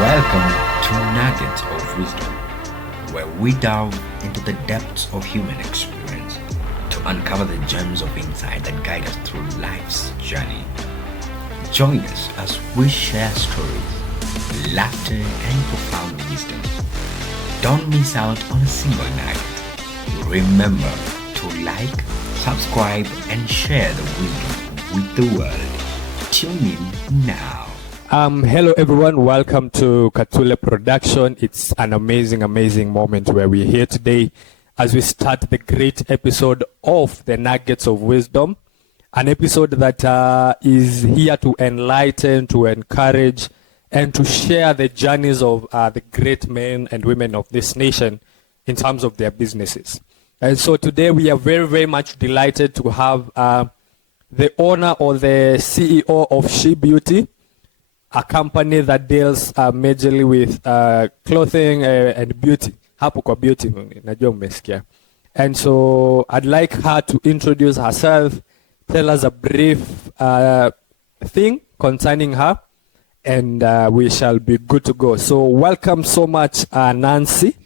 Welcome to Nuggets of Wisdom, where we delve into the depths of human experience to uncover the gems of insight that guide us through life's journey. Join us as we share stories, laughter, and profound wisdom. Don't miss out on a single nugget. Remember to like, subscribe, and share the wisdom with the world. Tune in now. Hello everyone, welcome to Katulepro production. It's an amazing moment where we're here today as we start the great episode of the Nuggets of Wisdom, an episode that is here to enlighten, to encourage, and to share the journeys of the great men and women of this nation in terms of their businesses. And so today we are very much delighted to have the owner or the CEO of Shee Beauty, a company that deals majorly with clothing and beauty. Hapo kwa beauty, najua umesikia. And so I'd like her to introduce herself, tell us a brief thing concerning her, and we shall be good to go. So welcome so much, Nancy.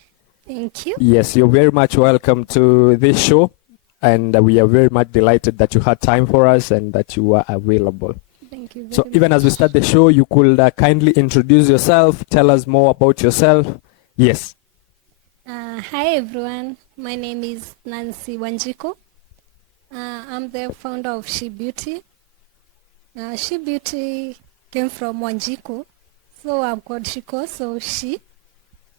Thank you. Yes, you're very much welcome to this show, and we are very much delighted that you had time for us and that you are available. Thank you. So even as we start the show, you could kindly introduce yourself, tell us more about yourself. Yes. Hi everyone, my name is Nancy Wanjiku. I'm the founder of Shee Beauty. Shee Beauty came from Wanjiku, so I'm called Shiko, so Shee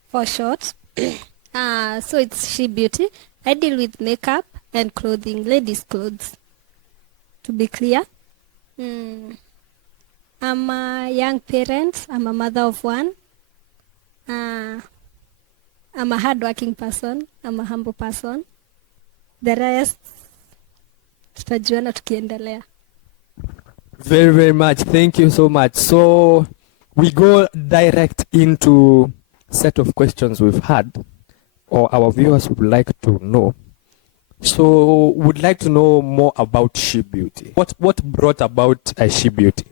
for short. So it's Shee Beauty. I deal with makeup and clothing, ladies' clothes, to be clear. I'm a young parent. I'm a mother of one. I'm a hardworking person. I'm a humble person. The rest, tutajuana tukiendelea. Very much. Thank you so much. So we go direct into set of questions we've had, or our viewers would like to know. So would like to know more about Shee Beauty. What brought about Shee Beauty?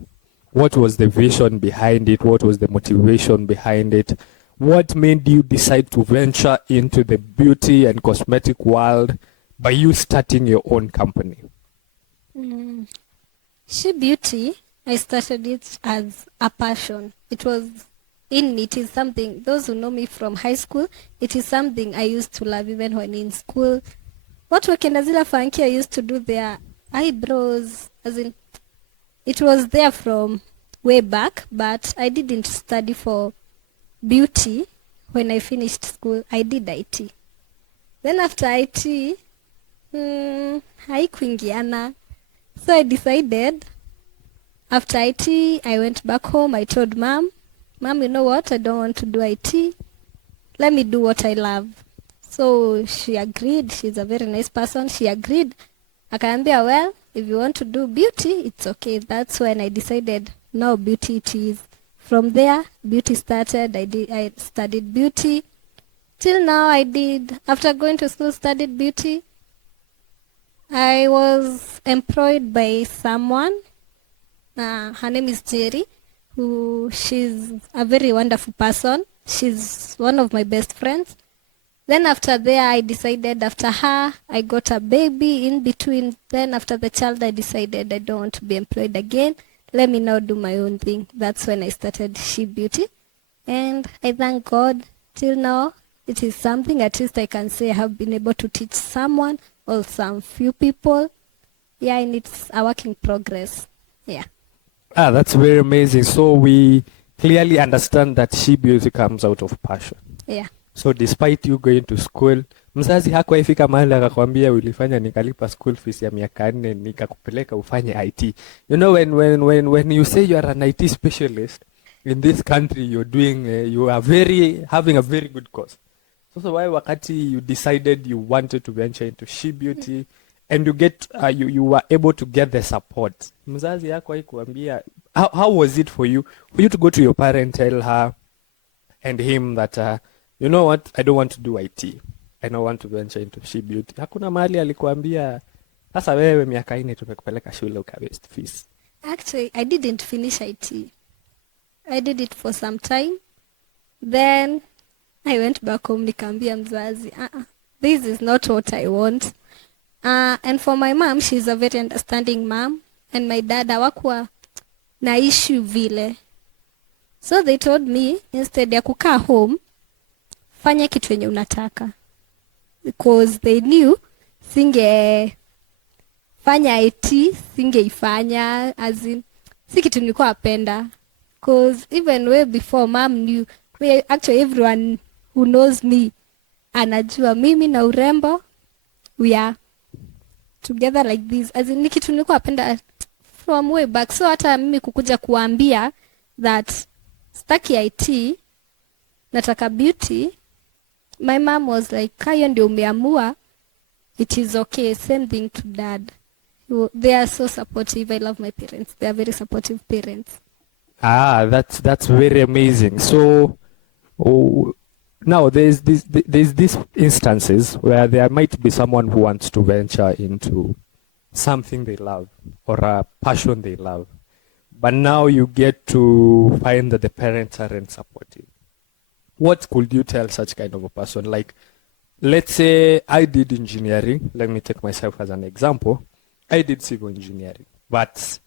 What was the vision behind it? What was the motivation behind it? What made you decide to venture into the beauty and cosmetic world by you starting your own company? Shee Beauty, I started it as a passion. It was in me. It is something, those who know me from high school, it is something I used to love even when in school. What wakenda zile funky I used to do their eyebrows, as in, it was there from way back, but I didn't study for beauty. When I finished school, I did IT. Then after IT, haikuingiana. So I decided, after IT, I went back home. I told Mom, you know what? I don't want to do IT. Let me do what I love. So she agreed. She's a very nice person. She agreed. Akaambia, well, if you want to do beauty, it's okay. That's when I decided, no, beauty it is. From there, beauty started. I studied beauty. Till now after going to school, studied beauty. I was employed by someone. Her name is Jerry, she's a very wonderful person. She's one of my best friends. Then after there, I decided after her, I got a baby in between. Then after the child, I decided I don't want to be employed again. Let me now do my own thing. That's when I started Shee Beauty. And I thank God till now, it is something at least I can say I have been able to teach someone or some few people. Yeah, and it's a work in progress. Yeah. That's very amazing. So we clearly understand that Shee Beauty comes out of passion. Yeah. So despite you going to school, mzazi hakuwaifika mahali akakwambia ulifanya nikalipa school fees ya miaka 4 nikakupeleka ufanye IT. You know, when you say you are an IT specialist in this country, you're doing you are having a very good cause. So why wakati you decided you wanted to venture into Shee Beauty and you were able to get the support? Mzazi yako haikuambia, how was it for you to go to your parent, tell her and him that you know what, I don't want to do IT. I don't want to venture into Shee Beauty. Hakuna mahali alikuambia, sasa wewe miaka 4 tumekupeleka shule ukawaste fees? Actually, I didn't finish IT. I did it for some time. Then I went back home nikaambia mzazi, this is not what I want. And for my mom, she's a very understanding mom, and my dad hawakuwa na issue vile. So they told me, instead ya kukaa home, fanya kitu yenye unataka. Because they knew singe fanya IT, singeifanya, as in, si kitu nilikuwa napenda. Because even way before mom knew, actually everyone who knows me anajua mimi na urembo, we are together like this. As in, ni kitu nilikuwa napenda from way back. So hata mimi kukuja kuambia that staki IT, nataka beauty, my mom was like, kayo ndio umeamua, it is okay. Same thing to dad. They are so supportive. I love my parents. They are very supportive parents. That's very amazing. So now there's these instances where there might be someone who wants to venture into something they love or a passion they love, but now you get to find that the parents aren't supportive. What could you tell such kind of a person? Like, let's say I did engineering. Let me take myself as an example. I did civil engineering, but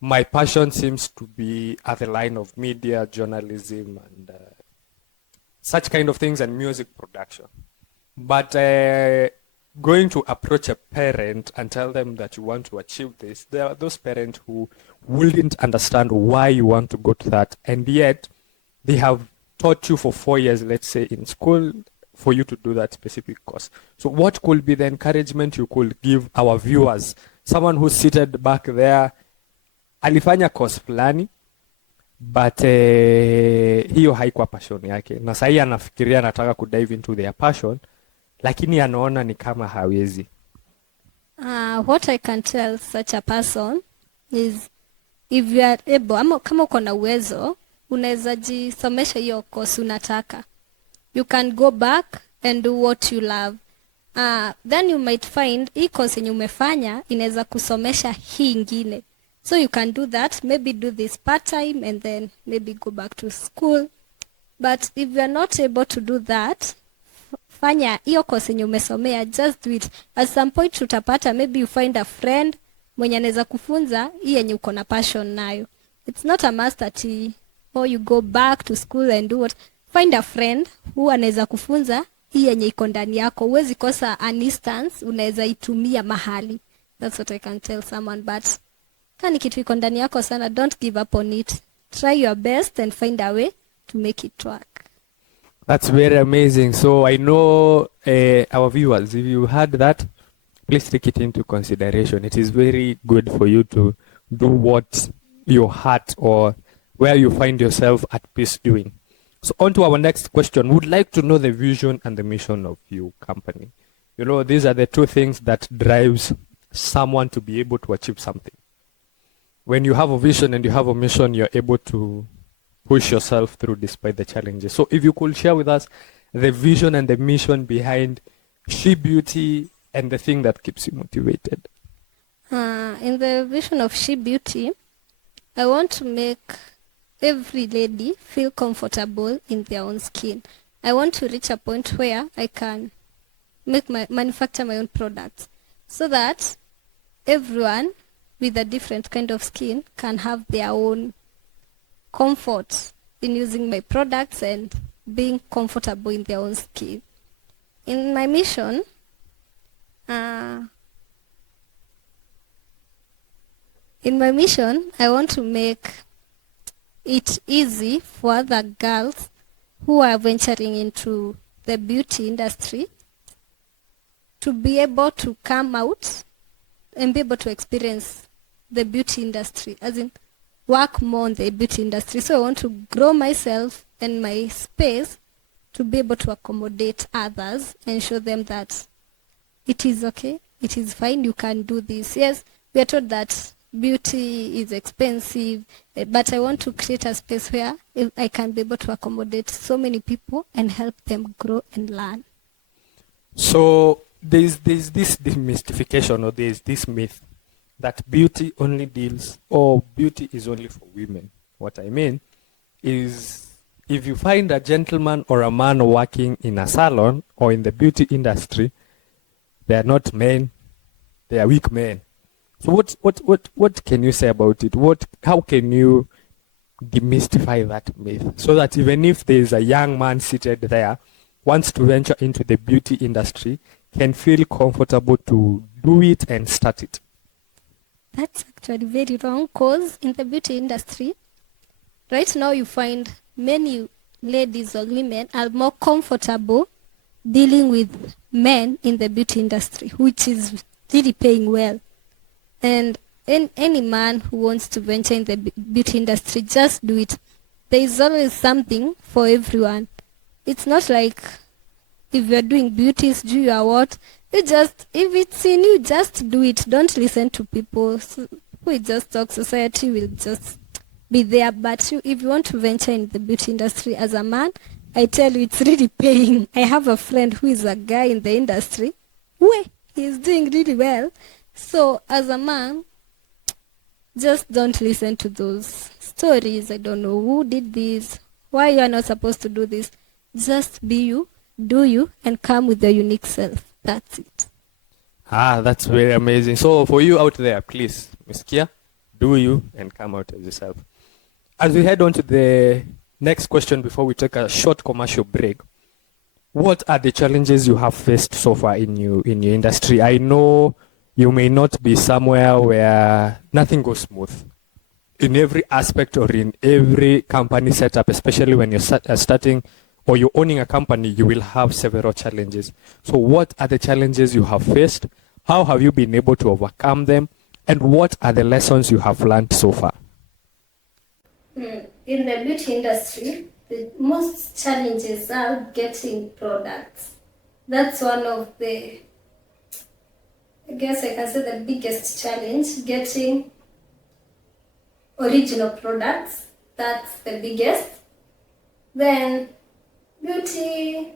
my passion seems to be at the line of media, journalism, and such kind of things, and music production. But going to approach a parent and tell them that you want to achieve this, there are those parents who wouldn't understand why you want to go to that, and yet they have taught you for 4 years, let's say, in school, for you to do that specific course. So what could be the encouragement you could give our viewers? Someone who's seated back there, alifanya course fulani, but hiyo haikuwa passion yake, na sahi anafikiria anataka kudive into their passion, lakini anaona ni kama hawezi. What I can tell such a person is, if you are able, ama kama uko na uwezo, unaweza jisomesha hiyo course unataka. You can go back and do what you love. Then you might find hii course yenye umefanya inaweza kusomesha hii ingine. So you can do that, maybe do this part-time and then maybe go back to school. But if you are not able to do that, fanya hiyo course yenye umesomea, just do it. At some point utapata, maybe you find a friend mwenye anaweza kufunza hii yenye uko na passion nayo. It's not a must that you go back to school and do what. Find a friend who anaweza kufunza hii yenye iko ndani yako. Huwezi kosa an instance unaweza itumia mahali. That's what I can tell someone. But kani kitu iko ndani yako sana, don't give up on it. Try your best and find a way to make it work. That's very amazing. So I know our viewers, if you heard that, please take it into consideration. It is very good for you to do what your heart or where you find yourself at peace doing. So on to our next question. Would like to know the vision and the mission of your company. You know, these are the two things that drives someone to be able to achieve something. When you have a vision and you have a mission, you're able to push yourself through despite the challenges. So if you could share with us the vision and the mission behind Shee Beauty and the thing that keeps you motivated. In the vision of Shee Beauty, I want to make every lady feel comfortable in their own skin. I want to reach a point where I can manufacture my own products, so that everyone with a different kind of skin can have their own comfort in using my products and being comfortable in their own skin. In my mission, I want to make it easy for other girls who are venturing into the beauty industry to be able to come out and be able to experience the beauty industry, as in work more on the beauty industry. So I want to grow myself and my space to be able to accommodate others and show them that it is okay, it is fine, you can do this. Yes, we are told that beauty is expensive, but I want to create a space where I can be able to accommodate so many people and help them grow and learn. So there's this demystification, or there's this myth that beauty only deals, or beauty is only for women. What I mean is, if you find a gentleman or a man working in a salon or in the beauty industry, they are not men, they are weak men. So what can you say about it? How can you demystify that myth so that even if there is a young man seated there wants to venture into the beauty industry, can feel comfortable to do it and start it? That's actually very wrong, because in the beauty industry, right now you find many ladies or women are more comfortable dealing with men in the beauty industry, which is really paying well. And any man who wants to venture in the beauty industry, just do it. There is always something for everyone. It's not like if you're doing beauties, do your what? You just, if it's in you, just do it. Don't listen to people who just talk. Society will just be there. But if you want to venture in the beauty industry as a man, I tell you, it's really paying. I have a friend who is a guy in the industry. He's doing really well. So as a man, just don't listen to those stories. I don't know who did this, why you are not supposed to do this. Just be you, do you, and come with your unique self. That's it. That's very amazing. So for you out there, please, Miss Kia, do you and come out as yourself. As we head on to the next question before we take a short commercial break, what are the challenges you have faced so far in your industry? I know you may not be somewhere where nothing goes smooth. In every aspect or in every company setup, especially when you're starting or you're owning a company, you will have several challenges. So what are the challenges you have faced? How have you been able to overcome them? And what are the lessons you have learned so far? In the beauty industry, the most challenges are getting products. That's one of the, I guess I can say, the biggest challenge, getting original products. That's the biggest. Then beauty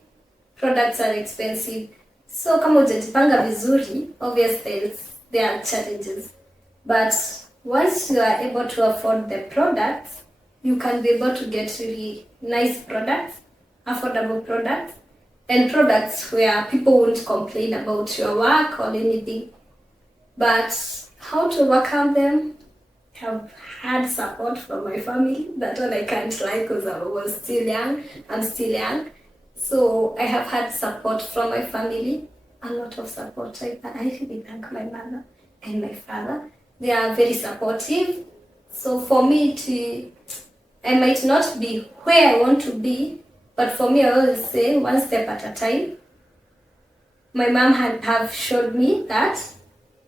products are expensive. So kama hujajipanga vizuri, obviously there are challenges. But once you are able to afford the products, you can be able to get really nice products, affordable products, and products where people won't complain about your work or anything. But how to overcome them? Have had support from my family. That one I can't lie, because I was still young. I'm still young. So I have had support from my family, a lot of support. I really thank my mother and my father. They are very supportive. So for me I might not be where I want to be, but for me I always say one step at a time. My mom have showed me that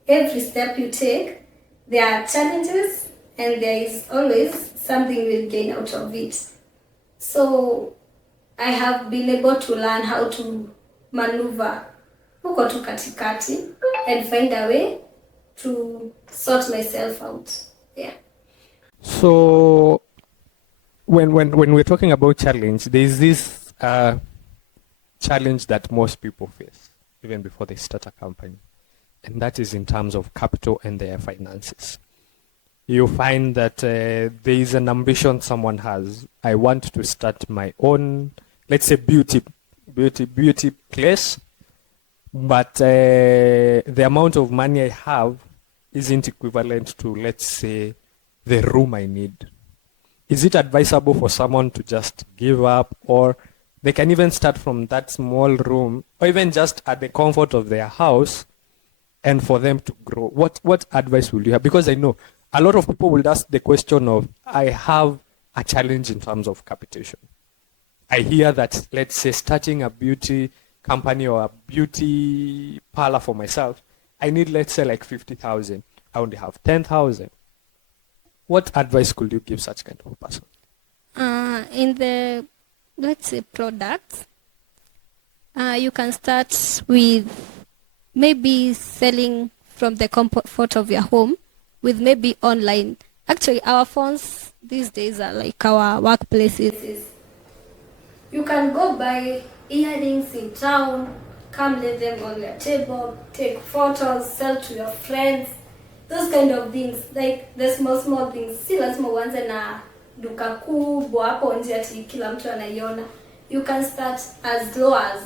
every step you take, there are challenges and there is always something we'll gain out of it. So I have been able to learn how to maneuver huko tu katikati and find a way to sort myself out. Yeah. So when we're talking about challenge, there's this challenge that most people face even before they start a company, and that is in terms of capital and their finances. You find that there is an ambition someone has. I want to start my own, let's say, beauty place, but the amount of money I have isn't equivalent to, let's say, the room I need. Is it advisable for someone to just give up, or they can even start from that small room, or even just at the comfort of their house, and for them to grow? What advice will you have? Because I know a lot of people will ask the question of, I have a challenge in terms of capitation. I hear that, let's say, starting a beauty company or a beauty parlor for myself, I need, let's say, like 50,000. I only have 10,000. What advice could you give such kind of a person? In the, let's say, products, you can start with maybe selling from the comfort of your home, with maybe online. Actually, our phones these days are like our workplaces. You can go buy earrings in town, come lay them on your table, take photos, sell to your friends. Those kind of things, like the small things. Si lazima uanze na duka kubwa hapo nje ati kila mtu anaiona. You can start as low as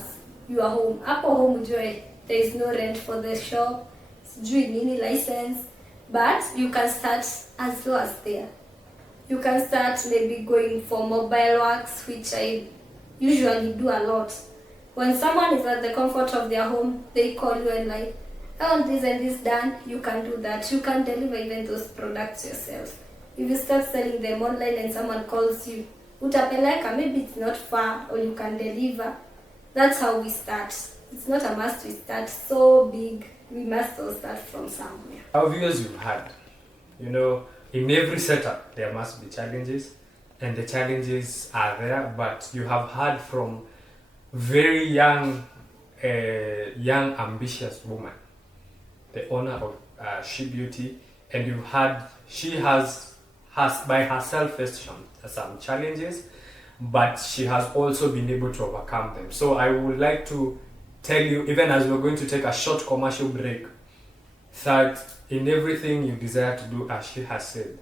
your home. Hapo home ujue there is no rent for the shop, sijui nini license, but you can start as low as there. You can start maybe going for mobile works, which I usually do a lot. When someone is at the comfort of their home, they call you and like, I want this and this done, you can do that. You can deliver even those products yourself. If you start selling them online and someone calls you, utapeleka, maybe it's not far, or you can deliver. That's how we start. It's not a must we start so big. We must all start from somewhere. Our viewers you've had, in every setup there must be challenges, and the challenges are there, but you have heard from very young ambitious woman, the owner of Shee Beauty, and you've heard she has by herself faced some challenges, but she has also been able to overcome them. So I would like to tell you, even as we're going to take a short commercial break, that in everything you desire to do, as she has said,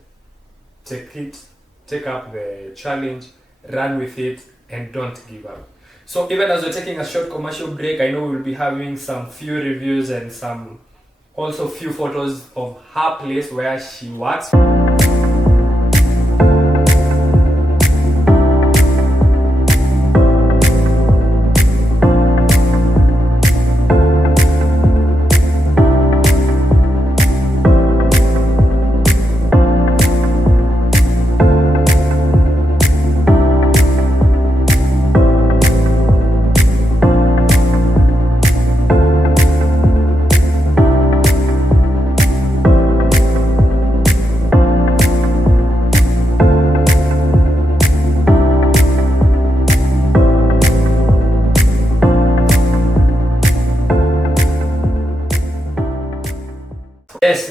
take up the challenge, run with it, and don't give up. So even as we're taking a short commercial break, I know we'll be having some few reviews and some also few photos of her place where she works.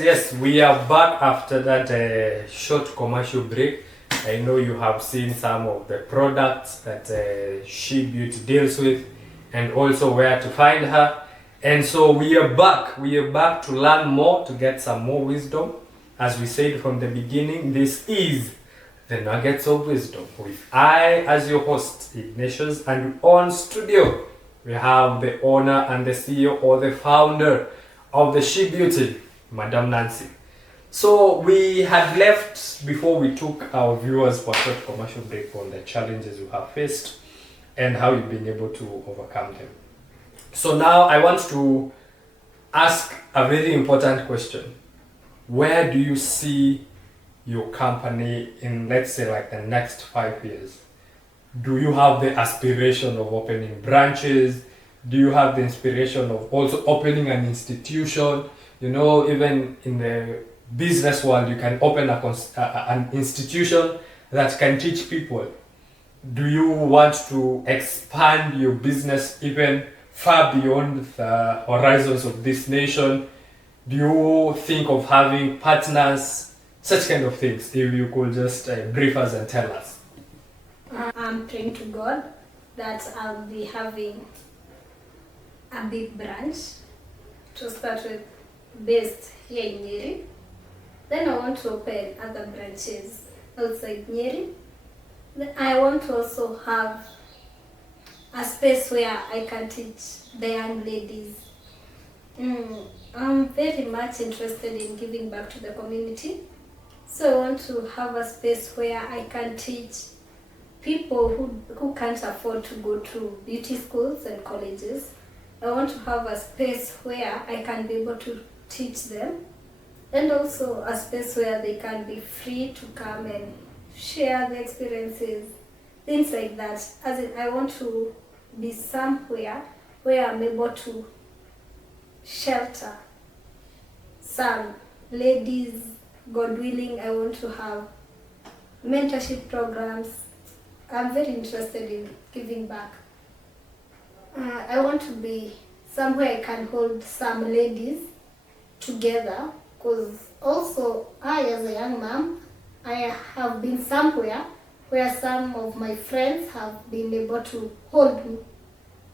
Yes, we are back after that short commercial break. I know you have seen some of the products that Shee Beauty deals with, and also where to find her. And so we are back to learn more, to get some more wisdom. As we said from the beginning, this is the Nuggets of Wisdom with I as your host, Ignatius, and on studio we have the owner and the CEO or the founder of the Shee Beauty, Madam Nancy. So we had left before we took our viewers for a short commercial break on the challenges you have faced and how you've been able to overcome them. So now I want to ask a very important question. Where do you see your company in, let's say, like the next 5 years? Do you have the aspiration of opening branches? Do you have the inspiration of also opening an institution? Even in the business world, you can open an institution that can teach people. Do you want to expand your business even far beyond the horizons of this nation? Do you think of having partners? Such kind of things. If you could just brief us and tell us. I'm praying to God that I'll be having a big branch to start with, based here in Nyeri. Then I want to open other branches outside Nyeri. Then I want to also have a space where I can teach the young ladies. I'm very much interested in giving back to the community. So I want to have a space where I can teach people who can't afford to go to beauty schools and colleges. I want to have a space where I can be able to teach them, and also a space where they can be free to come and share the experiences, things like that. As in, I want to be somewhere where I'm able to shelter some ladies. God willing, I want to have mentorship programs. I'm very interested in giving back. I want to be somewhere I can hold some ladies together, because also I, as a young mom, I have been somewhere where some of my friends have been able to hold me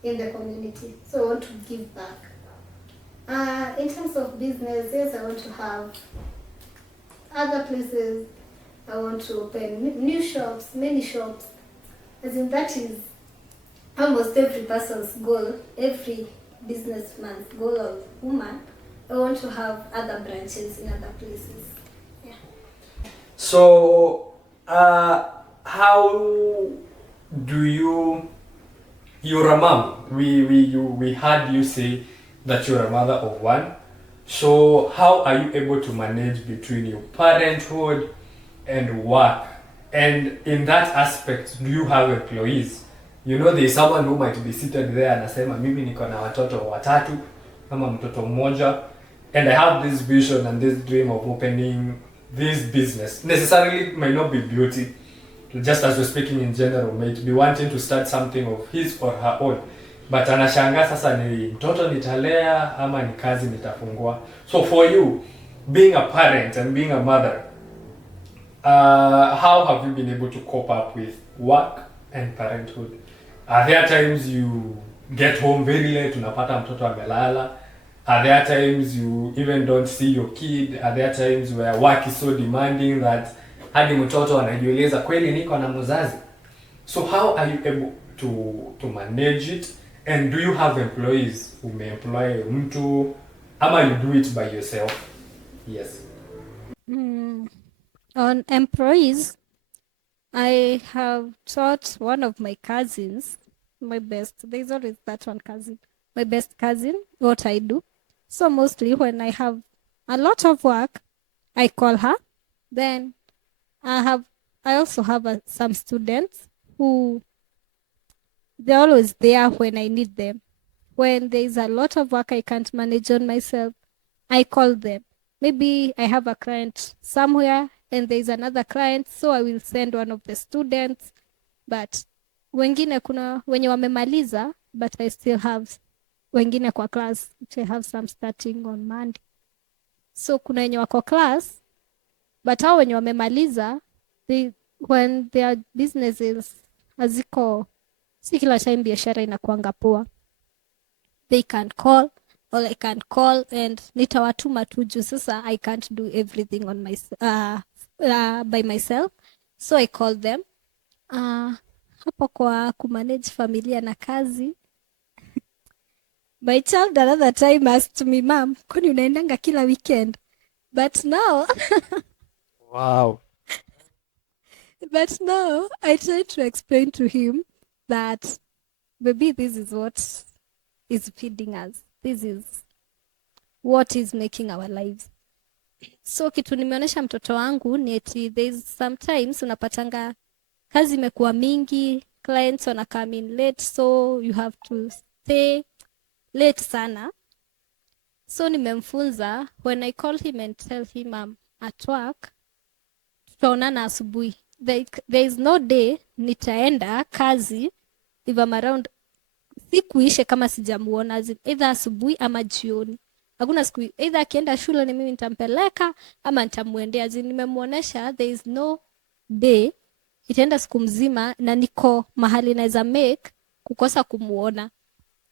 in the community. So I want to give back. In terms of business, yes, I want to have other places I want to open new shops, many shops. As in, that is almost every person's goal, every businessman's goal or woman. I want to have other branches in other places. Yeah. So, how do you're a mom. We heard you say that you're a mother of one. So, how are you able to manage between your parenthood and work? And in that aspect, do you have employees? You know, there's someone who might be seated there anasema mimi niko na watoto watatu ama mtoto mmoja, and I have this vision and this dream of opening this business. Necessarily might not be beauty, just as we're speaking in general, might be wanting to start something of his or her own, but anashangaa sasa ni mtoto nitalea ama ni kazi nitafungua. So for you, being a parent and being a mother, how have you been able to cope up with work and parenthood? Are there times you get home very late, unapata mtoto amelala? Are there times you even don't see your kid? Are there times where work is so demanding that hadi mtoto anajiuliza kweli niko na mzazi? So how are you able to manage it? And do you have employees? Umeemploy mtu ama you do it by yourself? Yes. On employees, I have taught one of my cousins, my best, there's always that one cousin, my best cousin, what I do. So mostly when I have a lot of work, I call her. Then I also have some students who they're always there when I need them. When there's a lot of work I can't manage on myself, I call them. Maybe I have a client somewhere and there's another client, so I will send one of the students. But wengine kuna wenye wamemaliza, but I still have wengine kwa class, which I have some starting on Monday. So kuna wenye wako class, but hao wenye wamemaliza, when their businesses haziko, si kila time biashara inakuanga poa, they can call or I can call and nitawatuma tu juu sasa I can't do everything on my by myself, so I call them. Hapo kwa kumanage familia na kazi, my child another time asked me, mom, kwani unaendanga kila weekend? But now Wow. But now I try to explain to him that maybe this is what is feeding us. This is what is making our lives. So kitu nimeonesha mtoto wangu ni eti there's sometimes unapatanga kazi imekuwa mingi, clients wana come in late, so you have to stay late sana. So nimemfunza, when I call him and tell him I'm at work, tutaonana asubuhi. There is no day nitaenda kazi if I'm around, sikuishe kama sijamuona, either asubuhi ama jioni. Hakuna siku, either akienda shule ni mimi nitampeleka ama nitamuendea. Nimemuonesha there is no day itaenda siku mzima na niko mahali naweza make kukosa kumuona.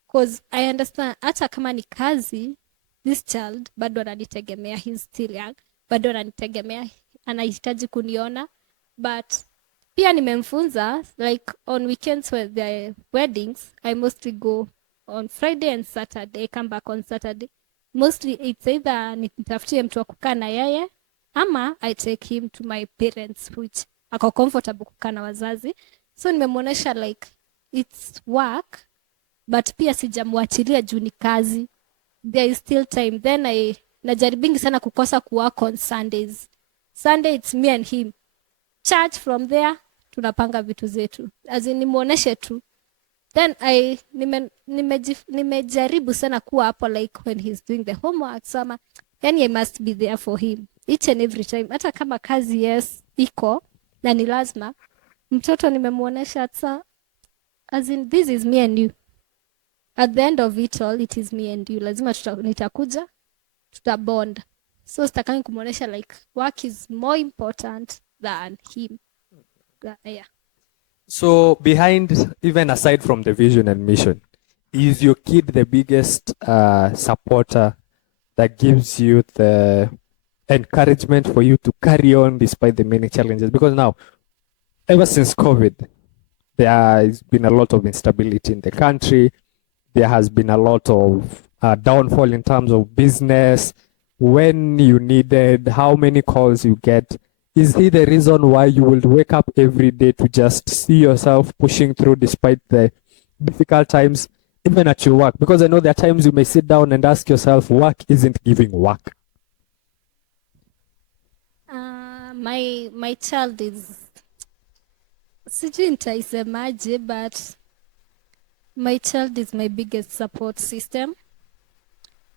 Because I understand hata kama ni kazi, this child bado ananitegemea, he's still young, bado ananitegemea, anahitaji kuniona. But pia nimemfunza, like on weekends when there are weddings, I mostly go on Friday and Saturday, I come back on Saturday. Mostly it's either nitafutie mtu wa kukaa na yeye ama I take him to my parents, which ako comfortable kukaa na wazazi. So nimemuonesha like it's work, but pia sijamwachilia juu ni kazi. There is still time. Then najaribingi sana kukosa kuwork on Sundays. Sunday it's me and him. Church, from there tunapanga vitu zetu. As in nimuoneshe tu. Then nimejaribu sana kuwa hapo like when he's doing the homework. So yani I must be there for him each and every time. Hata kama kazi yes iko na ni lazima, mtoto nimemuonesha hata as in this is me and you. At the end of it all, it is me and you. Lazima nitakuja, tutabond. So sitakangi kumuonesha like work is more important than him. Yeah. So behind, even aside from the vision and mission, is your kid the biggest supporter that gives you the encouragement for you to carry on despite the many challenges. Because now, ever since COVID, there has been a lot of instability in the country. There has been a lot of downfall in terms of business. When you needed, how many calls you get. Is he the reason why you will wake up every day to just see yourself pushing through despite the difficult times, even at your work? Because I know there are times you may sit down and ask yourself, work isn't giving work. My child is, sijui nitaisemaje, but my child is my biggest support system.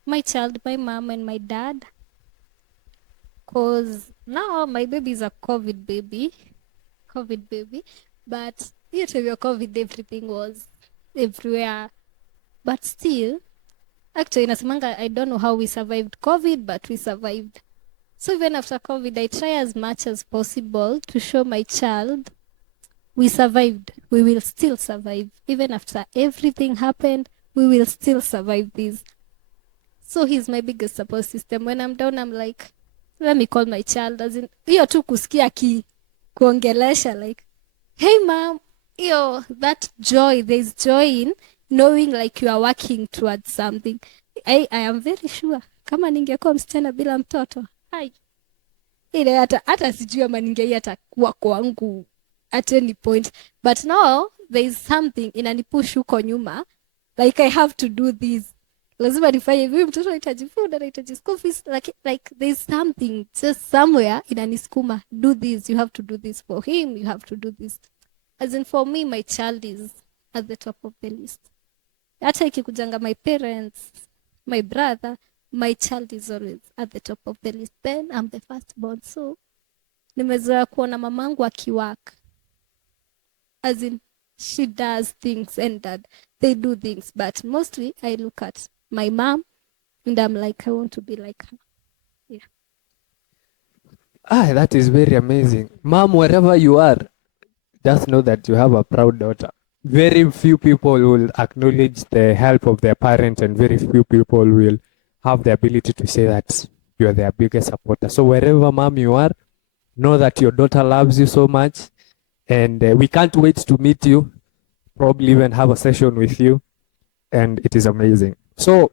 My child, my mom, and my dad. Cause now my baby is a COVID baby. But hiyo time ya COVID everything was everywhere. But still, actually nasemanga, I don't know how we survived COVID, but we survived. So even after COVID, I try as much as possible to show my child we survived. We will still survive. Even after everything happened, we will still survive this. So he's my biggest support system. When I'm down, I'm like, let me call my child. As in, hiyo tu kusikia kuongelesha, like, hey mom, that joy, there's joy in knowing like you are working towards something. I am very sure kama ningekuwa msichana bila mtoto, ile hata sijui ama ningei hata kuwa kwangu at any point. But now there is something inanipush huko nyuma, like I have to do this, lazima nifanye hivi, mtoto anahitaji food, anahitaji school fees, like there's something just somewhere inanisukuma, do this, you have to do this for him, you have to do this. As in, for me, my child is at the top of the list. Hata ikikujanga my parents, my brother, my child is always at the top of the list. Then I'm the firstborn, so nimezoea kuona mamangu akiwork. As in, she does things and dad, they do things. But mostly I look at my mom and I'm like, I want to be like her. Yeah. That is very amazing. Mom, wherever you are, just know that you have a proud daughter. Very few people will acknowledge the help of their parent, and very few people will have the ability to say that you are their biggest supporter. So wherever mom you are, know that your daughter loves you so much, and we can't wait to meet you, probably even have a session with you, and it is amazing. So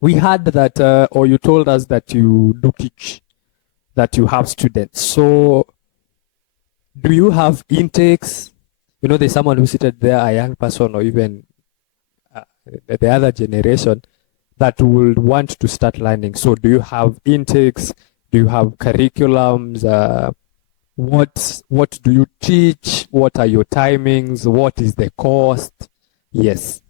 we heard that, or you told us that you do teach, that you have students. So do you have intakes? You know, there's someone who seated there, a young person, or even the other generation that would want to start learning. So do you have intakes? Do you have curriculums? What do you teach? What are your timings? What is the cost? Yes.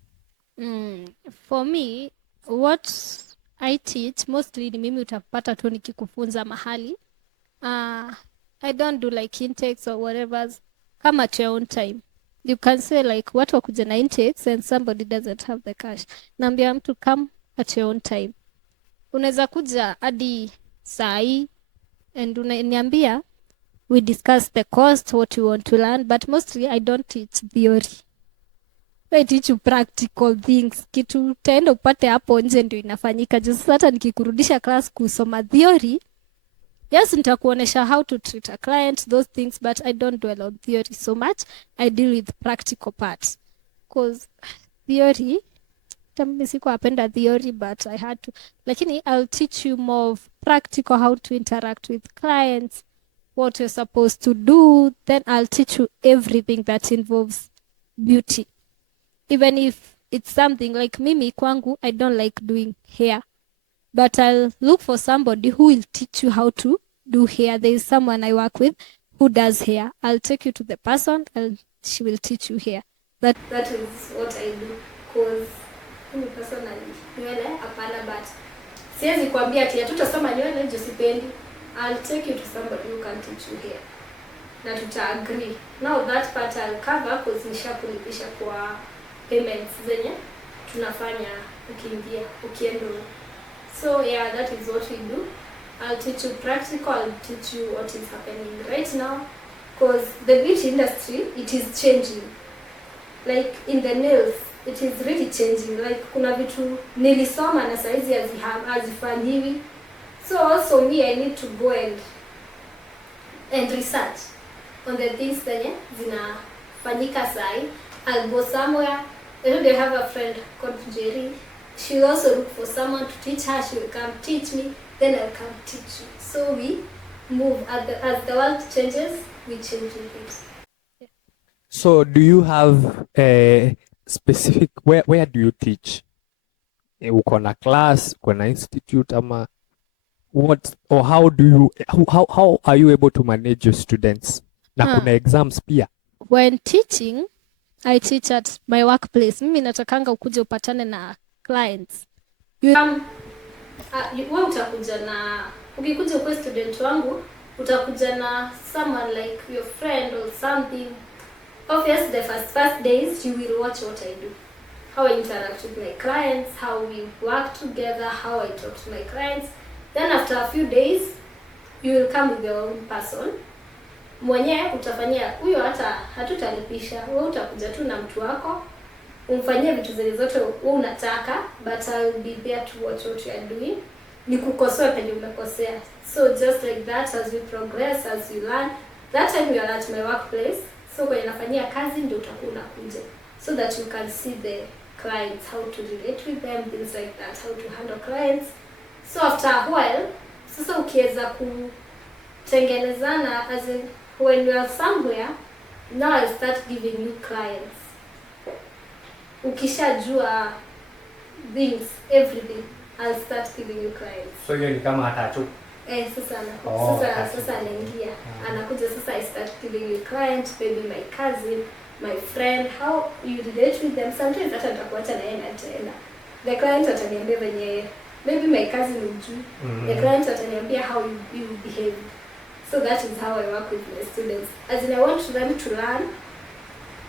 For me, what I teach mostly ni mimi utapata tu nikikufunza mahali. I don't do like intakes or whatever. Come at your own time. You can say like what wakuja na intakes and somebody doesn't have the cash. Naambia mtu come at your own time. Unaweza kuja hadi saa hii and unaniambia we discuss the cost, what you want to learn, but mostly I don't teach theory. I teach you practical things. Kitu utaenda upate hapo nje ndio inafanyika. Just hata nikikurudisha class kusoma theory, yes, nitakuonesha how to treat a client, those things, but I don't dwell on theory so much. I deal with practical parts. Because theory, mimi sikuapenda theory, but I had to. Lakini I'll teach you more of practical, how to interact with clients, what you're supposed to do. Then I'll teach you everything that involves beauty. Even if it's something like mimi kwangu, I don't like doing hair. But I'll look for somebody who will teach you how to do hair. There is someone I work with who does hair. I'll take you to the person and she will teach you hair. That is what I do. Because mimi personally, nywele hapana, but siwezi kuambia ati tutasoma nywele ndio sipendi. I'll take you to somebody who can teach you hair. Na tuta agree. Now that part I'll cover because nishakulipisha kwa payments zenye tunafanya ukienda. So yeah, that is what we do. I'll teach you practical, I'll teach you what is happening right now, because the beauty industry, it is changing. Like in the nails, it is really changing. Like kuna vitu nilisoma na saizi hazifanyiwi. So also me, I need to go and research on the things zenye zinafanyika sai. I'll go somewhere. I know they have a friend called Jerry. She'll also look for someone to teach her. She will come teach me. Then I'll come teach you. So we move as the world changes, we change with it. So do you have a specific where do you teach? Uko na class, uko na institute ama what, or how do you how are you able to manage your students? Na kuna exams pia. When teaching, I teach at my workplace. Mimi natakanga ukuje upatane na clients. Wewe utakuja na ukikuja kwa student wangu utakuja na someone like your friend or something. Obviously the first days you will watch what I do, how I interact with my clients, how we work together, how I talk to my clients. Then after a few days you will come with your own person mwenye utafanyia huyo, hata hatutalipisha wewe, utakuja tu na mtu wako umfanyie vitu zile zote wewe unataka, but I will be there to watch what you are doing, nikukosoe penye umekosea. So just like that, as we progress, as you learn, that time you are at my workplace, so kwenye nafanyia kazi ndio utakuwa unakuja, so that you can see the clients, how to relate with them, things like that, how to handle clients. So after a while, sasa ukiweza kutengenezana, as in when you are somewhere, now I start giving you clients. Ukishajua things, everything, I'll start giving you clients. So hiyo ni kama atacho. Sasa anaingia. Anakuja sasa, I start giving you clients, maybe my cousin, my friend, how you relate with them. Sometimes hata nitakuacha na yeye tena. The client ataniambia venye, maybe my cousin ujui. The client ataniambia how you behave. So that is how I work with my students. As in, I want them to learn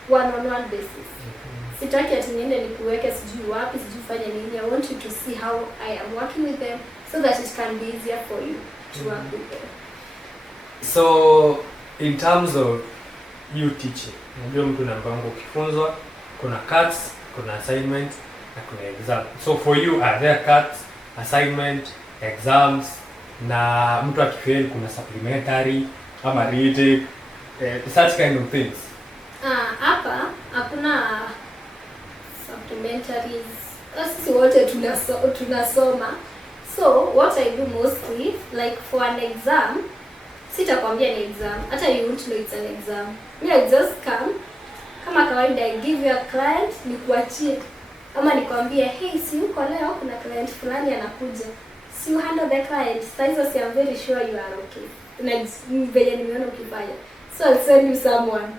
one-on-one basis. Sitaki ati niende nikuweke sijui wapi, sijui fanya nini. I want you to see how I am working with them, so that it can be easier for you to work with them. So in terms of you teaching, unajua mtu anaambiwa ukifunzwa kuna cuts, kuna assignment na kuna exam. So for you, are there cuts, assignment, exams, na mtu akifail kuna supplementary ama retake, such kind of things? Hapa hakuna supplementaries. Sisi wote tunasoma. So what I do mostly, like for an exam, sitakwambia ni exam, hata you won't know it's an exam. Me, I just come kama kawaida, I give you a client, nikuachie ama nikwambie, hey, si uko leo kuna client fulani anakuja, si you handle the client. Sasa si I'm very sure you are okay, na venye nimeona ukifanya, so I'll send you someone,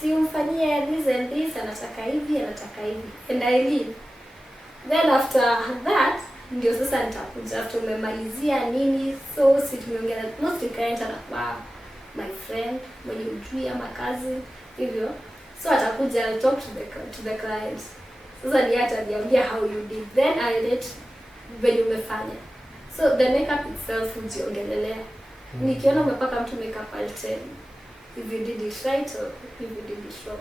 si umfanyie this and this, anataka hivi, and I leave. Then after that ndio sasa nitakuja after umemalizia nini. So si tumeongea most client anakuwa my friend mwenye ujui ama kazi hivyo, so atakuja, I'll talk to the client. Sasa ni hata niambia how you did, then I rate venye umefanya. So the makeup itself ujiongelelea. Nikiona umepaka mtu makeup, I'll tell if you did it right or if you did it wrong.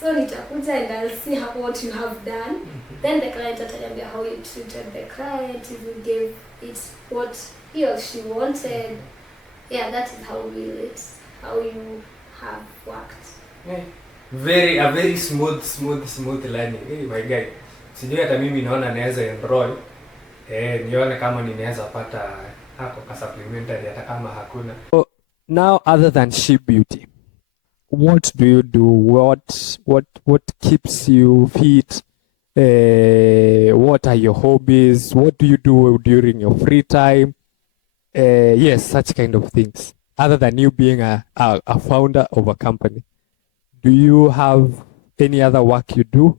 So nitakuja and I'll see what you have done. Then the client ataniambia how you treated the client, if you gave it what he or she wanted. Yeah, that is how we rate how you have worked. Yeah. A very smooth learning. Hey, my guy. Sijui hata mimi naona naweza enroll. Nione kama ninaweza pata hako ka supplementary hata kama hakuna. So, now other than Shee Beauty, what do you do? What keeps you fit? What are your hobbies? What do you do during your free time? Yes, such kind of things. Other than you being a founder of a company, do you have any other work you do?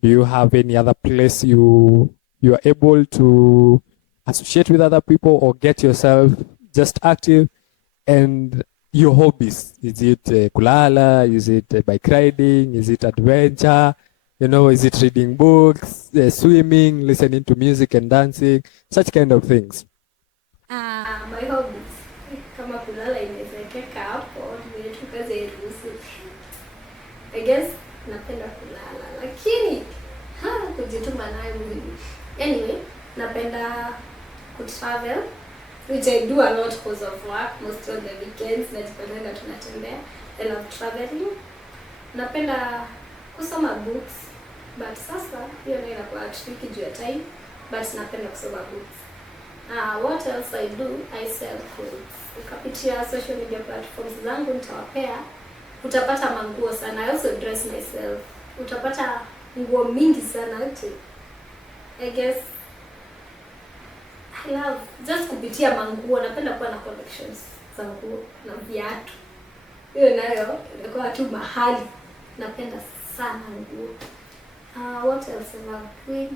Do you have any other place you are able to associate with other people or get yourself just active? And your hobbies, is it kulala? Is it bike riding? Is it adventure? Is it reading books, swimming, listening to music and dancing, such kind of things? My hobbies, kama kulala imewekeka hapo, tukaziruhusu. I guess napenda kulala, lakini kujituma nayo mwili. Anyway, napenda travel, which I do a lot because of work. Most of the weekends najipatanga tunatembea. I love traveling. Napenda kusoma books, but sasa hiyo nayo inakuwa tricky juu ya time, but napenda kusoma books. What else I do? I sell clothes. Ukapitia social media platforms zangu nitawapea, utapata manguo sana. I also dress myself. Utapata nguo mingi sana ati. I guess I love just kupitia manguo. Napenda kuwa na collections za nguo na viatu. Hiyo nayo inakuwa tu mahali. Napenda sana nguo. What else I love doing?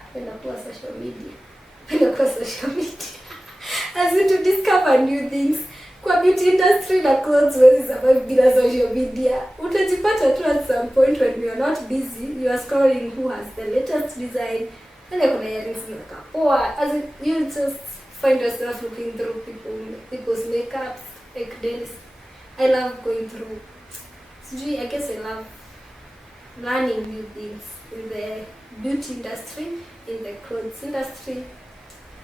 Napenda kuwa social media. As in to discover new things. Kwa beauty industry na clothes huwezi survive bila social media. Utajipata tu at some point when you are not busy, you are scrolling who has the latest design. And kuna earrings zinakaa poa. As in, you just find yourself looking through people's makeups, like dailies. I love going through. I guess I love learning new things in the beauty industry, in the clothes industry,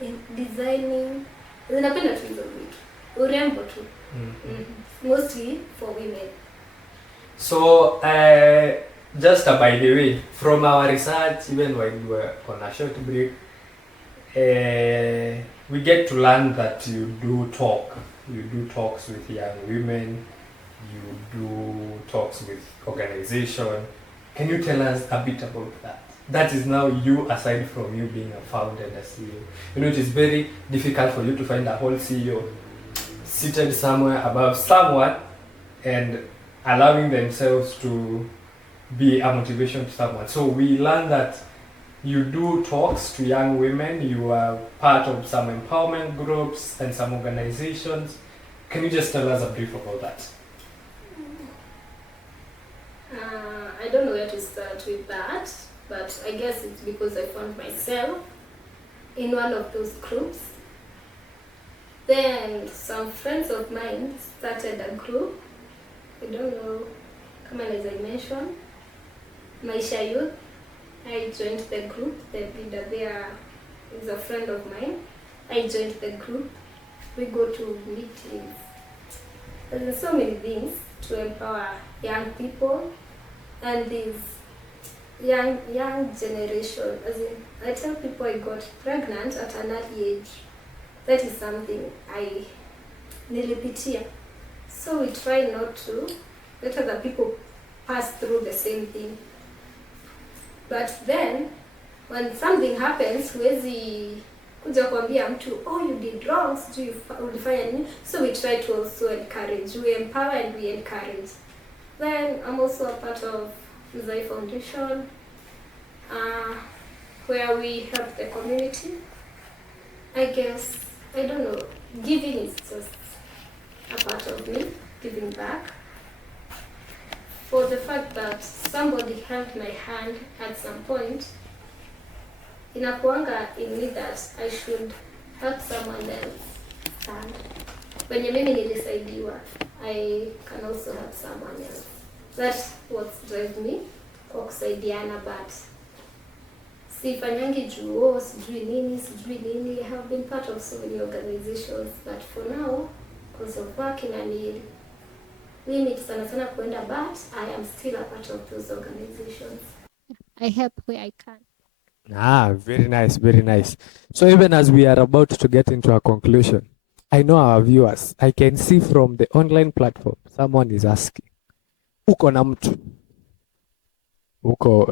in designing. Napenda tu hizo vitu. Urembo tu. Mostly for women. So, just by the way, from our research, even when we were on a short break, we get to learn that you do talk. You do talks with young women. You do talks with organization. Can you tell us a bit about that? That is now you, aside from you being a founder and a CEO. You know, it is very difficult for you to find a whole CEO seated somewhere above someone and allowing themselves to be a motivation to someone. So we learned that you do talks to young women. You are part of some empowerment groups and some organizations. Can you just tell us a brief about that? I don't know where to start with that, but I guess it's because I found myself in one of those groups. Then some friends of mine started a group. I don't know, come on, as I mentioned, Maisha Youth. I joined the group. The leader there is a friend of mine. I joined the group. We go to meetings. There's so many things to empower young people and this young generation. As in, I tell people I got pregnant at an early age. That is something I nilipitia. So we try not to let other people pass through the same thing. But then when something happens, huwezi kuja kuambia mtu, oh, you did wrong, sijui ulifanya nini. So we try to also encourage. We empower and we encourage. Then I'm also a part of Mzai Foundation, where we help the community. I guess, I don't know, giving is just a part of me, giving back. For the fact that somebody held my hand at some point, inakuanga in me that I should help someone else stand. When mimi nilisaidiwa, I can also help someone else. That's what drives me, kwa kusaidiana, but sifanyangi juu, sijui nini. I have been part of so many organizations, but for now, because of work in a limit sana kuenda, but I am still a part of those organizations. I help where I can. Very nice, very nice. So even as we are about to get into a conclusion, I know our viewers, I can see from the online platform, someone is asking, uko na mtu?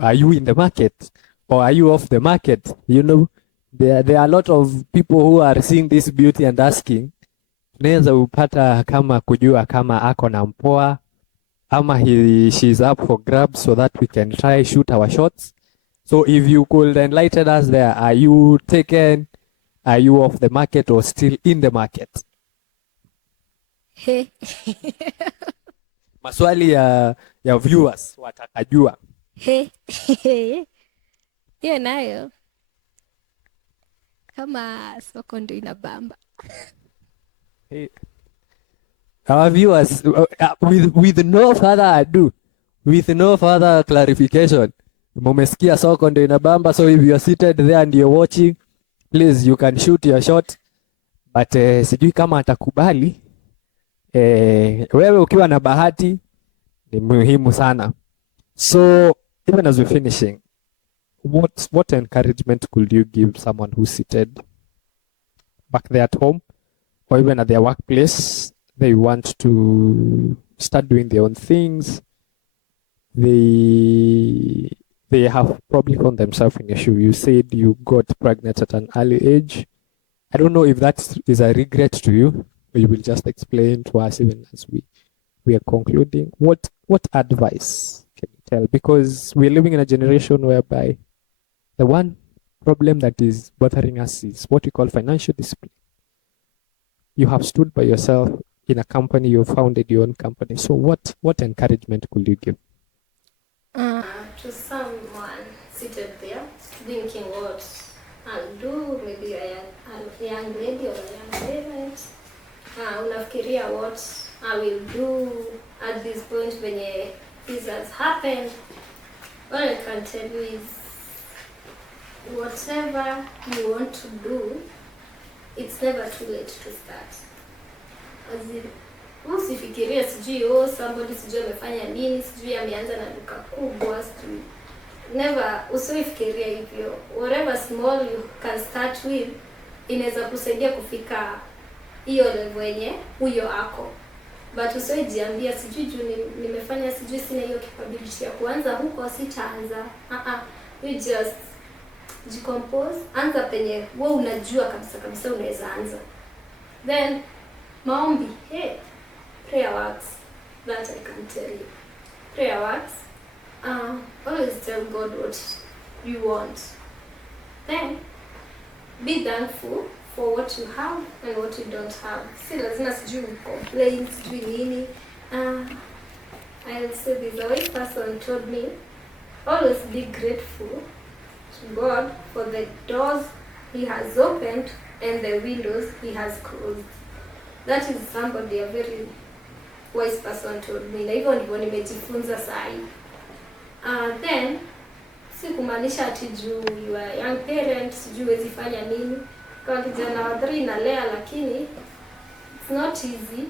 Are you in the market or are you off the market? You know, there are a lot of people who are seeing this beauty and asking, naweza upata kama kujua kama ako na mpoa ama she's up for grabs so that we can try shoot our shots. So if you could enlighten us there, are you taken? Are you off the market or still in the market? Hey. Maswali ya viewers watakajua. Hey. Hiyo nayo kama soko ndio inabamba. Hey. Our viewers, with no further ado, with no further clarification, mumesikia soko ndio inabamba. So if you are seated there and you're watching, please you can shoot your shot, but sijui kama atakubali. Wewe ukiwa na bahati ni muhimu sana. So even as we're finishing, what encouragement could you give someone who's seated back there at home or even at their workplace? They want to start doing their own things. They have probably found themselves in a shoe. You said you got pregnant at an early age. I don't know if that is a regret to you, or you will just explain to us even as we are concluding. What advice can you tell? Because we're living in a generation whereby the one problem that is bothering us is what we call financial discipline. You have stood by yourself in a company, you founded your own company. So what encouragement could you give? To someone seated there thinking what I'll do, maybe a young lady or a young parent, unafikiria what I will do at this point when this has happened. All I can tell you is whatever you want to do, it's never too late to start. As in, usifikirie sijui somebody sijui amefanya nini, sijui ameanza na duka kubwa, sijui. Never, usifikirie hivyo. Whatever small you can start with, inaweza kusaidia kufika hiyo level yenye huyo ako. But usijiambia sijui juu nimefanya sijui sina hiyo capability ya kuanza huko sitaanza. You just decompose, anza penye wewe unajua kabisa unaweza anza. Then maombi, prayer works. That I can tell you. Prayer works. Always tell God what you want. Then be thankful for what you have and what you don't have. Si lazima sijui complain, sijui nini. I'll say this, a wise person told me, always be grateful to God for the doors He has opened and the windows He has closed. That is somebody, a very wise person told me. Na hivyo ndivyo nimejifunza sahi. Then si kumaanisha ati juu you are young parent sijui huwezi fanya nini. Kwa kijana wa 3 nalea, lakini it's not easy.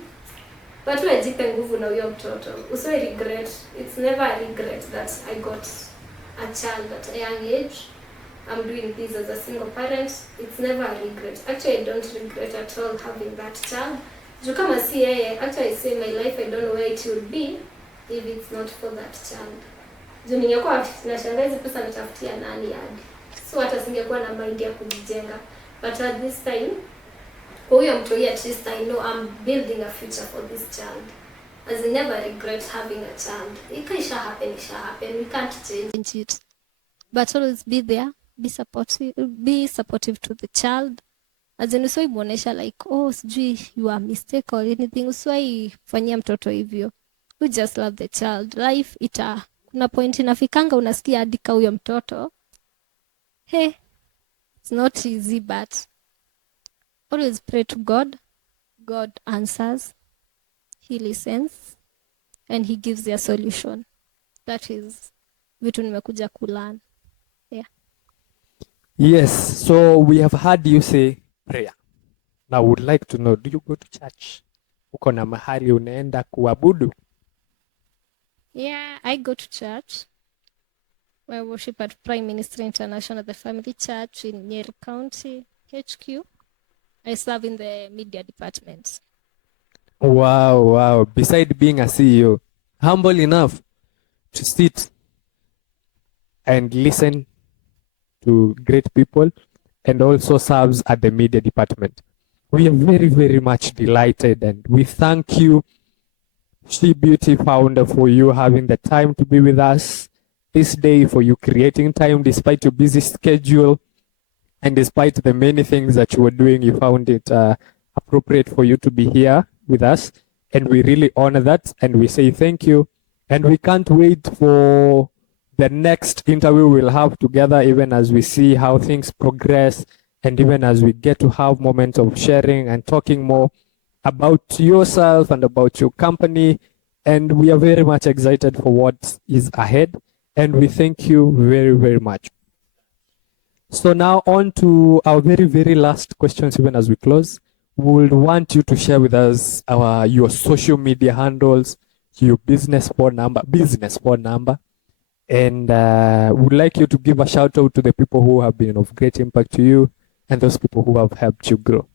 But wewe jipe nguvu na huyo mtoto. Usiwe regret. It's never a regret that I got a child at a young age. I'm doing this as a single parent. It's never a regret. Actually, I don't regret at all having that child. Juu kama si yeye, actually I say my life, I don't know where it would be if it's not for that child. Juu ningekuwa nashangaa hizi pesa natafutia nani hadi. So hata singekuwa na mind ya kujijenga. But at this time, huyo mtoi at least I know I'm building a future for this child. As I never regret having a child. It shall happen. We can't change it. But always be there, be supportive to the child. As in usoi muonesha like, sijui you are mistake or anything. Usoi fanyia mtoto hivyo. We just love the child. Life kuna point inafikanga unasikia hadi ka huyo mtoto. It's not easy, but always pray to God. God answers. He listens. And He gives you a solution. That is vitu nimekuja kulearn. Yeah. Yes, so we have heard you say prayer. Now I would like to know, do you go to church? Uko na mahali unaenda kuabudu? Yeah, I go to church. I worship at Prime Minister International, the Family Church in Nyeri County, HQ. I serve in the media department. Wow. Beside being a CEO, humble enough to sit and listen to great people and also serves at the media department. We are very, very much delighted and we thank you, Shee Beauty founder, for you having the time to be with us this day, for you creating time despite your busy schedule and despite the many things that you were doing. You found it appropriate for you to be here with us, and we really honor that and we say thank you, and we can't wait for the next interview we'll have together, even as we see how things progress and even as we get to have moments of sharing and talking more about yourself and about your company. And we are very much excited for what is ahead, and we thank you very, very much. So now on to our very, very last questions, even as we close. We would want you to share with us your social media handles, your business phone number, and would like you to give a shout out to the people who have been of great impact to you and those people who have helped you grow.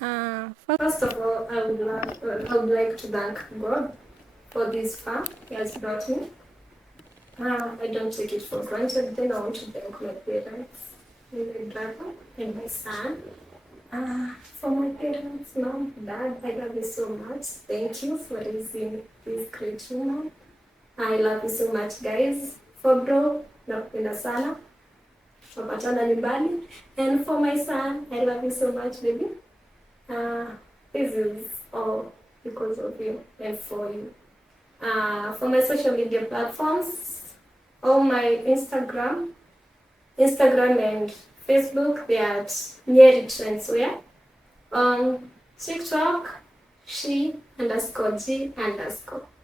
First of all, I would like to thank God for this far He has brought me. I don't take it for granted. Then I want to thank my parents, my brother, and my son. For my parents, mom, dad, I love you so much. Thank you for raising this great woman. I love you so much, guys. For bro, nakupenda sana. Tunapatana nyumbani. And for my son, I love you so much, baby. This is all because of you and for you. For my social media platforms, all my Instagram and Facebook, they are at Nyeri Trendswear. On TikTok, Shee_G_.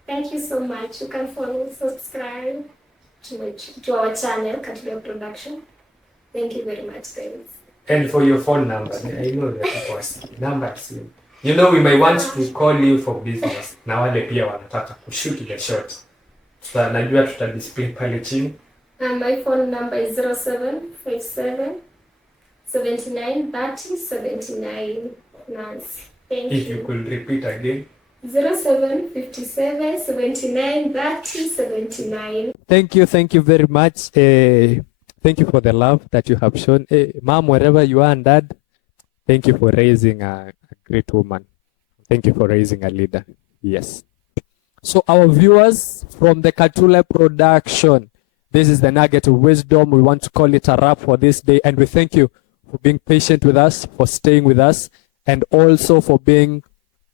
Thank you so much. You can follow, subscribe to our channel, Katulepro Production. Thank you very much, guys. And for your phone number, I know that it was numbers. You know, we may want to call you for business. Na wale pia wanataka kushoot the shot. So najua tutadisplay pale chini. My phone number is 0757 79 30 79. Nice. Thank you. If you could repeat again. 0757 79 30 79. Thank you very much. Thank you for the love that you have shown. Mom, wherever you are, and Dad, thank you for raising a great woman. Thank you for raising a leader. Yes. So our viewers from the Katulepro Production, this is the nugget of wisdom. We want to call it a wrap for this day. And we thank you for being patient with us, for staying with us, and also for being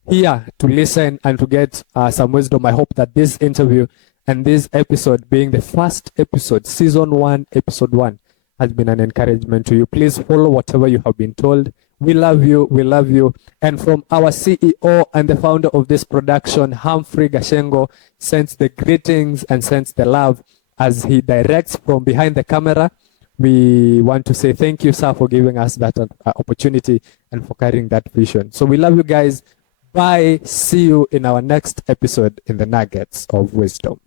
here to listen and to get some wisdom. I hope that this interview and this episode, being the first episode, season 1, episode 1, has been an encouragement to you. Please follow whatever you have been told. We love you. We love you. And from our CEO and the founder of this production, Humphrey Gashengo, sends the greetings and sends the love as he directs from behind the camera. We want to say thank you, sir, for giving us that opportunity and for carrying that vision. So we love you guys. Bye. See you in our next episode in the Nuggets of Wisdom.